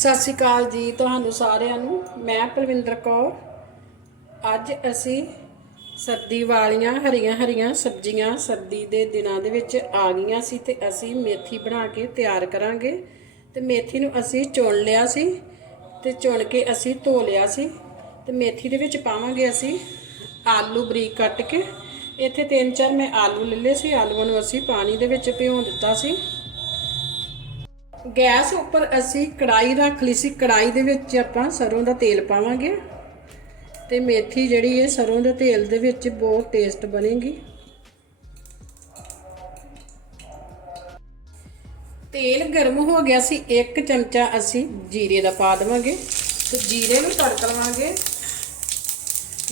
ਸਤਿ ਸ਼੍ਰੀ ਅਕਾਲ ਜੀ ਤੁਹਾਨੂੰ ਸਾਰਿਆਂ ਨੂੰ। ਮੈਂ ਪ੍ਰਵਿੰਦਰ ਕੌਰ। ਅੱਜ ਅਸੀਂ ਸਰਦੀ ਵਾਲੀਆਂ ਹਰੀਆਂ ਹਰੀਆਂ ਸਬਜ਼ੀਆਂ ਸਰਦੀ ਦੇ ਦਿਨਾਂ ਦੇ ਵਿੱਚ ਆ ਗਈਆਂ ਸੀ ਤੇ ਅਸੀਂ ਮੇਥੀ ਬਣਾ ਕੇ ਤਿਆਰ ਕਰਾਂਗੇ। ਤੇ ਮੇਥੀ ਨੂੰ ਅਸੀਂ ਚੁਣ ਲਿਆ ਸੀ ਤੇ ਚੁਣ ਕੇ ਅਸੀਂ ਧੋ ਲਿਆ ਸੀ। ਤੇ ਮੇਥੀ ਦੇ ਵਿੱਚ ਪਾਵਾਂਗੇ ਅਸੀਂ ਆਲੂ ਬਰੀਕ ਕੱਟ ਕੇ। ਇੱਥੇ ਤਿੰਨ ਚਾਰ ਮੈਂ ਆਲੂ ਲੈ ਲਏ ਸੀ। ਆਲੂਆਂ ਨੂੰ ਅਸੀਂ ਪਾਣੀ ਦੇ ਵਿੱਚ ਭਿਉਂ ਦਿੱਤਾ ਸੀ। ਗੈਸ ਉੱਪਰ ਅਸੀਂ ਕੜਾਈ ਰੱਖ ਲਈ ਸੀ। ਕੜਾਈ ਦੇ ਵਿੱਚ ਆਪਾਂ ਸਰੋਂ ਦਾ ਤੇਲ ਪਾਵਾਂਗੇ। ਤੇ ਮੇਥੀ ਜਿਹੜੀ ਹੈ ਸਰੋਂ ਦੇ ਤੇਲ ਦੇ ਵਿੱਚ ਬਹੁਤ ਟੇਸਟ ਬਣੇਗੀ। ਤੇਲ ਗਰਮ ਹੋ ਗਿਆ ਸੀ। ਇੱਕ ਚਮਚਾ ਅਸੀਂ ਜੀਰੇ ਦਾ ਪਾ ਦੇਵਾਂਗੇ। ਤੇ ਜੀਰੇ ਨੂੰ ਤੜਕ ਲਵਾਂਗੇ।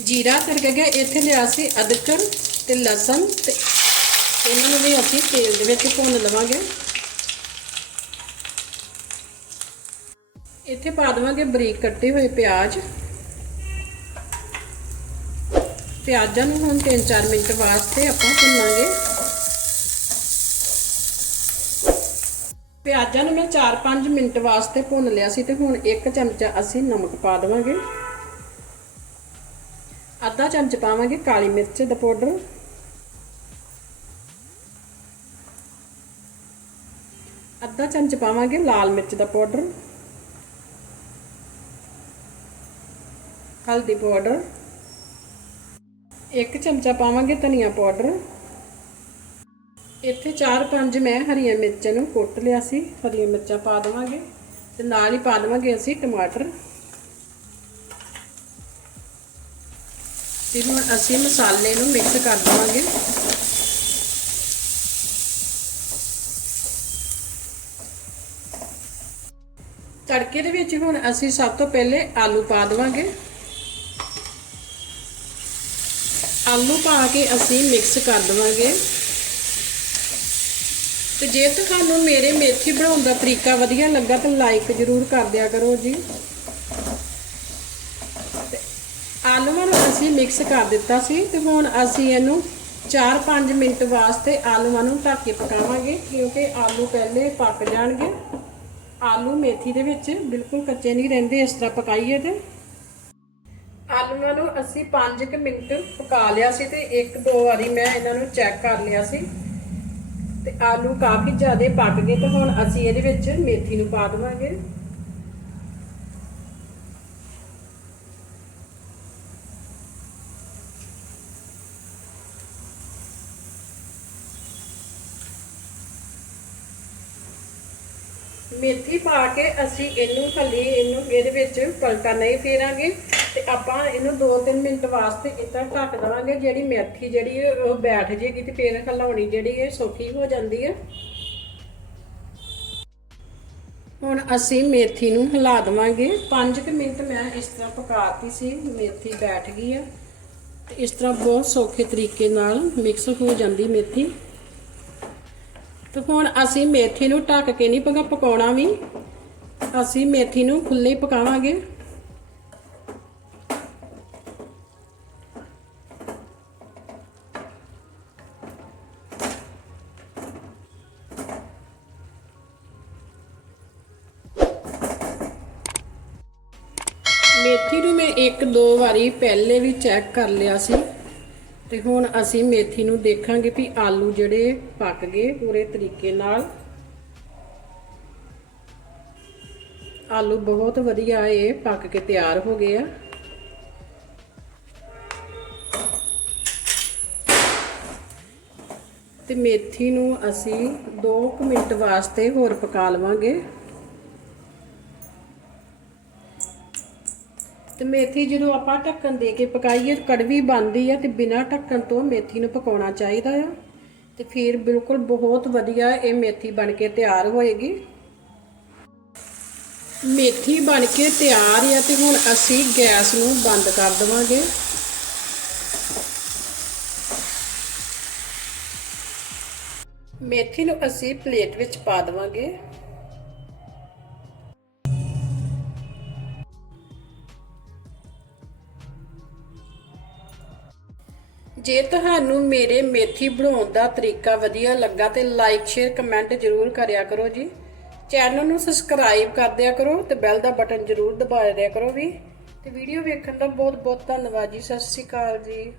ਜੀਰਾ ਤੜਕ ਗਿਆ। ਇੱਥੇ ਲਿਆ ਸੀ ਅਦਰਕ ਤੇ ਲਸਣ ਤੇ ਇਹਨਾਂ ਨੂੰ ਵੀ ਅਸੀਂ ਤੇਲ ਦੇ ਵਿੱਚ ਭੁੰਨ ਲਵਾਂਗੇ। ਇੱਥੇ ਪਾ ਦੇਵਾਂਗੇ ਬਰੀਕ ਕੱਟੇ ਹੋਏ ਪਿਆਜ਼। ਪਿਆਜ਼ਾਂ ਨੂੰ ਹੁਣ 3-4 ਮਿੰਟ ਵਾਸਤੇ ਆਪਾਂ ਭੁੰਨਾਂਗੇ। ਪਿਆਜ਼ਾਂ ਨੂੰ ਮੈਂ 4-5 ਮਿੰਟ ਵਾਸਤੇ ਭੁੰਨ ਲਿਆ ਸੀ ਤੇ ਹੁਣ ਇੱਕ ਚਮਚਾ ਅਸੀਂ ਨਮਕ ਪਾ ਦੇਵਾਂਗੇ। ਅੱਧਾ ਚਮਚ ਪਾਵਾਂਗੇ ਕਾਲੀ ਮਿਰਚ ਦਾ ਪਾਊਡਰ। ਅੱਧਾ ਚਮਚ ਪਾਵਾਂਗੇ ਲਾਲ ਮਿਰਚ ਦਾ ਪਾਊਡਰ। ਹਲਦੀ ਪਾਊਡਰ ਇੱਕ ਚਮਚਾ ਪਾਵਾਂਗੇ ਧਨੀਆ ਪਾਊਡਰ ਇੱਥੇ 4-5 ਮੈਂ ਹਰੀਆਂ ਮਿਰਚਾਂ ਨੂੰ ਕੁੱਟ ਲਿਆ ਸੀ। ਹਰੀਆਂ ਮਿਰਚਾਂ ਪਾ ਦੇਵਾਂਗੇ ਤੇ ਨਾਲ ਹੀ ਪਾ ਦੇਵਾਂਗੇ ਅਸੀਂ ਟਮਾਟਰ। ਤੇ ਹੁਣ ਅਸੀਂ ਮਸਾਲੇ ਨੂੰ ਮਿਕਸ ਕਰ ਦੇਵਾਂਗੇ। ਤੜਕੇ ਦੇ ਵਿੱਚ ਹੁਣ ਅਸੀਂ ਸਭ ਤੋਂ ਪਹਿਲੇ ਆਲੂ ਪਾ ਦੇਵਾਂਗੇ। ਆਲੂ ਪਾ ਕੇ ਅਸੀਂ ਮਿਕਸ ਕਰ ਦੇਵਾਂਗੇ। ਤੇ ਜੇ ਤੁਹਾਨੂੰ ਮੇਰੇ ਮੇਥੀ ਬਣਾਉਣ ਦਾ ਤਰੀਕਾ ਵਧੀਆ ਲੱਗਾ ਤਾਂ ਲਾਈਕ ਜ਼ਰੂਰ ਕਰ ਦਿਆ ਕਰੋ ਜੀ। ਆਲੂਆਂ ਨੂੰ ਅਸੀਂ ਮਿਕਸ ਕਰ ਦਿੱਤਾ ਸੀ ਤੇ ਹੁਣ ਅਸੀਂ ਇਹਨੂੰ 4-5 ਮਿੰਟ ਵਾਸਤੇ ਆਲੂਆਂ ਨੂੰ ਢੱਕ ਕੇ ਪਕਾਵਾਂਗੇ ਕਿਉਂਕਿ ਆਲੂ ਪਹਿਲੇ ਪੱਕ ਜਾਣਗੇ। ਆਲੂ ਮੇਥੀ ਦੇ ਵਿੱਚ ਬਿਲਕੁਲ ਕੱਚੇ ਨਹੀਂ ਰਹਿੰਦੇ, ਇਸ ਤਰ੍ਹਾਂ ਪਕਾਈਏ ਤੇ। ਆਲੂਆਂ ਨੂੰ ਅਸੀਂ 5 ਮਿੰਟ ਪਕਾ ਲਿਆ ਸੀ ਤੇ ਇੱਕ ਦੋ ਵਾਰੀ ਮੈਂ ਇਹਨਾਂ ਨੂੰ ਚੈੱਕ ਕਰ ਲਿਆ ਸੀ। ਤੇ ਆਲੂ ਕਾਫੀ ਜ਼ਿਆਦਾ ਪੱਕ ਗਏ ਤੇ ਹੁਣ ਅਸੀਂ ਇਹਦੇ ਵਿੱਚ ਮੇਥੀ ਨੂੰ ਪਾ ਦੇਵਾਂਗੇ। ਮੇਥੀ ਪਾ ਕੇ ਅਸੀਂ ਇਹਨੂੰ ਹਲੀ ਇਹਨੂੰ ਇਹਦੇ ਵਿੱਚ ਪਲਟਾ ਨਹੀਂ ਫੇਰਾਂਗੇ ਤੇ ਆਪਾਂ ਇਹਨੂੰ 2-3 ਮਿੰਟ ਵਾਸਤੇ ਇਦਾਂ ਢੱਕ ਦੇਵਾਂਗੇ, ਜਿਹੜੀ ਮੇਥੀ ਜਿਹੜੀ ਉਹ ਬੈਠ ਜੇਗੀ ਤੇ ਫੇਰ ਹਲਾਉਣੀ ਜਿਹੜੀ ਹੈ, ਸੌਖੀ ਹੋ ਜਾਂਦੀ ਹੈ। ਹੁਣ ਅਸੀਂ ਮੇਥੀ ਨੂੰ ਹਿਲਾ ਦੇਵਾਂਗੇ। 5 ਮਿੰਟ ਮੈਂ ਇਸ ਤਰ੍ਹਾਂ ਪਕਾਤੀ ਸੀ, ਮੇਥੀ ਬੈਠ ਗਈ ਆ। ਤੇ ਇਸ ਤਰ੍ਹਾਂ ਬਹੁਤ ਸੌਖੇ ਤਰੀਕੇ ਨਾਲ ਮਿਕਸ ਹੋ ਜਾਂਦੀ ਮੇਥੀ। ਤੇ ਹੁਣ ਅਸੀਂ ਮੇਥੀ ਨੂੰ ਢੱਕ ਕੇ ਨਹੀਂ ਪਕਾ ਪਕਾਉਣਾ ਵੀ। ਅਸੀਂ ਮੇਥੀ ਨੂੰ ਖੁੱਲੇ ਪਕਾਵਾਂਗੇ। ਮੇਥੀ ਨੂੰ ਮੈਂ ਇੱਕ ਦੋ ਵਾਰੀ ਪਹਿਲੇ ਵੀ ਚੈੱਕ ਕਰ ਲਿਆ ਸੀ। ਤੇ ਹੁਣ ਅਸੀਂ ਮੇਥੀ ਨੂੰ ਦੇਖਾਂਗੇ ਵੀ ਆਲੂ ਜਿਹੜੇ ਪੱਕ ਗਏ ਪੂਰੇ ਤਰੀਕੇ ਨਾਲ। ਆਲੂ ਬਹੁਤ ਵਧੀਆ ਇਹ ਪੱਕ ਕੇ ਤਿਆਰ ਹੋ ਗਏ ਆ। ਤੇ ਮੇਥੀ ਨੂੰ ਅਸੀਂ 2 ਮਿੰਟ ਵਾਸਤੇ ਹੋਰ ਪਕਾ ਲਵਾਂਗੇ। ਤੇ ਮੇਥੀ ਜਦੋਂ ਆਪਾਂ ਢੱਕਣ ਦੇ ਕੇ ਪਕਾਈਏ, ਕੜਵੀ ਬਣਦੀ ਹੈ ਤੇ ਬਿਨਾਂ ਢੱਕਣ ਤੋਂ ਮੇਥੀ ਨੂੰ ਪਕਾਉਣਾ ਚਾਹੀਦਾ ਆ। ਤੇ ਫਿਰ ਬਿਲਕੁਲ ਬਹੁਤ ਵਧੀਆ ਇਹ ਮੇਥੀ ਬਣ ਕੇ ਤਿਆਰ ਹੋਏਗੀ। ਮੇਥੀ ਬਣ ਕੇ ਤਿਆਰ ਆ ਤੇ ਹੁਣ ਅਸੀਂ ਗੈਸ ਨੂੰ ਬੰਦ ਕਰ ਦੇਵਾਂਗੇ। ਮੇਥੀ ਨੂੰ ਅਸੀਂ ਪਲੇਟ ਵਿੱਚ ਪਾ ਦੇਵਾਂਗੇ। ਜੇ ਤੁਹਾਨੂੰ ਮੇਰੇ ਮੇਥੀ ਬਣਾਉਣ ਦਾ ਤਰੀਕਾ ਵਧੀਆ ਲੱਗਾ ਤੇ ਲਾਈਕ ਸ਼ੇਅਰ ਕਮੈਂਟ ਜ਼ਰੂਰ ਕਰਿਆ ਕਰੋ ਜੀ। ਚੈਨਲ ਨੂੰ ਸਬਸਕ੍ਰਾਈਬ ਕਰ ਦਿਆ ਕਰੋ ਤੇ ਬੈਲ ਦਾ ਬਟਨ ਜ਼ਰੂਰ ਦਬਾ ਦਿਆ ਕਰੋ ਵੀ। ਤੇ ਵੀਡੀਓ ਵੇਖਣ ਦਾ ਬਹੁਤ ਬਹੁਤ ਧੰਨਵਾਦ ਜੀ। ਸਤਿ ਸ਼੍ਰੀ ਅਕਾਲ ਜੀ।